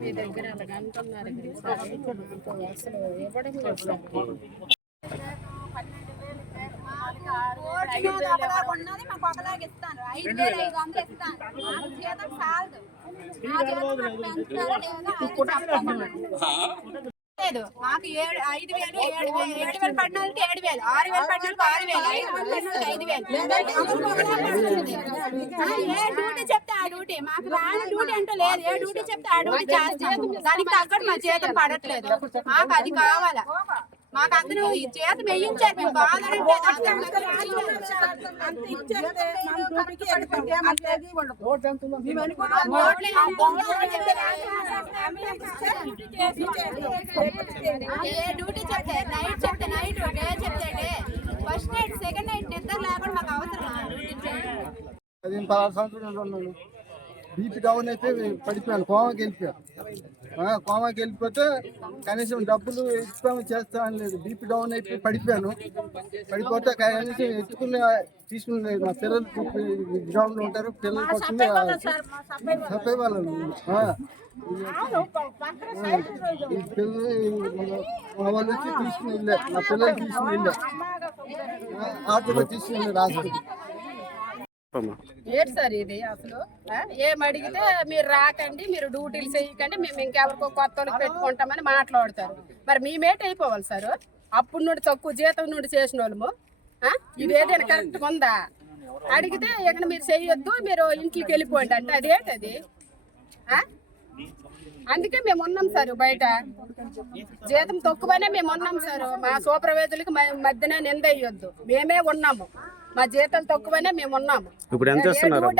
మీ దగ్గర అలాగ అంటున్నారు అసలు ఇవ్వడం ఉన్నది మాకు ఒకలాగా ఇస్తాను 5,500 ఇస్తాను మాకు జీతం చాలదు లేదు మాకు 5,000 7,000 పడిన వాళ్ళకి 7,000 6,000 పడిన వాళ్ళకి 6,000 ఏ డ్యూటీ చెప్తే ఆ డ్యూటీ మాకు రాని డ్యూటీ అంటూ లేదు ఏ డ్యూటీ చెప్తే ఆ డ్యూటీ చేస్తాం దానికి తగ్గట్టు మా జీతం పడట్లేదు మాకు అది కావాలా మాకు అందరూ ఈ జీతం వేయించారు మేము డ్యూటీ చెప్తే నైట్ చెప్తే నైట్ డే చెప్తే day first night second night నిద్ర లేకుండా మాకు అవసరం బీపీ డౌన్ అయితే పడిపోయాను కోమాకి వెళ్ళిపోతే కనీసం డబ్బులు ఇస్తాము చేస్తామని లేదు బీపీ డౌన్ అయిపోయి పడిపోతే కనీసం తీసుకుని లేదు మా పిల్లలు గ్రౌండ్లో ఉంటారు పిల్లల కోసం చెప్పేవాళ్ళు మా వాళ్ళు వచ్చి తీసుకుని వెళ్ళారు మా పిల్లలు తీసుకుని వెళ్ళారు ఆటోలో తీసుకుని వెళ్ళారు హాస్పిటల్ ఏంటి సార్ ఇది అసలు ఏం అడిగితే మీరు రాకండి మీరు డ్యూటీలు చేయకండి మేము ఇంకెవరికో కొత్త వాళ్ళకి పెట్టుకుంటామని మాట్లాడతారు మరి మేమేట అయిపోవాలి సార్ అప్పుడు నుండి తక్కువ జీతం నుండి చేసిన వాళ్ళము ఇది ఏదైనా కరెక్ట్గా ఉందా అడిగితే ఇక్కడ మీరు చేయొద్దు మీరు ఇంట్లోకి వెళ్ళిపోండి అంటే అదేంటది అందుకే మేము ఉన్నాం సార్ బయట జీతం తక్కువనే మేము ఉన్నాం సార్ మా సూపర్వైజర్లకి మధ్యన నింద అయ్యొద్దు మేమే ఉన్నాము మా జీతాలు తక్కువనే మేము ఉన్నాము డ్యూటీ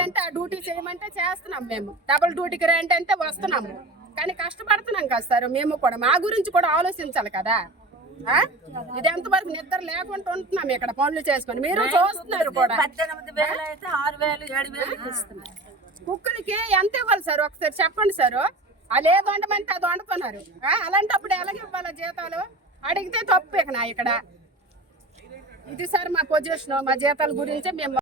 అంటే ఆ డ్యూటీ చేయమంటే చేస్తున్నాం మేము డబుల్ డ్యూటీకి రండి అంటే వస్తున్నాము కానీ కష్టపడుతున్నాం కదా సార్ మేము కూడా మా గురించి కూడా ఆలోచించాలి కదా ఇది ఎంతవరకు నిద్ర లేకుండా ఉంటున్నాం ఇక్కడ పనులు చేసుకొని మీరు చూస్తున్నారు కూడా 18,000 కుక్కలకి ఎంత ఇవ్వాలి సార్ ఒకసారి చెప్పండి సార్ వాళ్ళు ఏది వండమంటే అది వండుతున్నారు అలాంటప్పుడు ఎలాగ ఇవ్వాలి జీతాలు అడిగితే తప్పు ఇక్కడ ఇది సార్ మా పొజిషన్ మా జీతాల గురించి మేము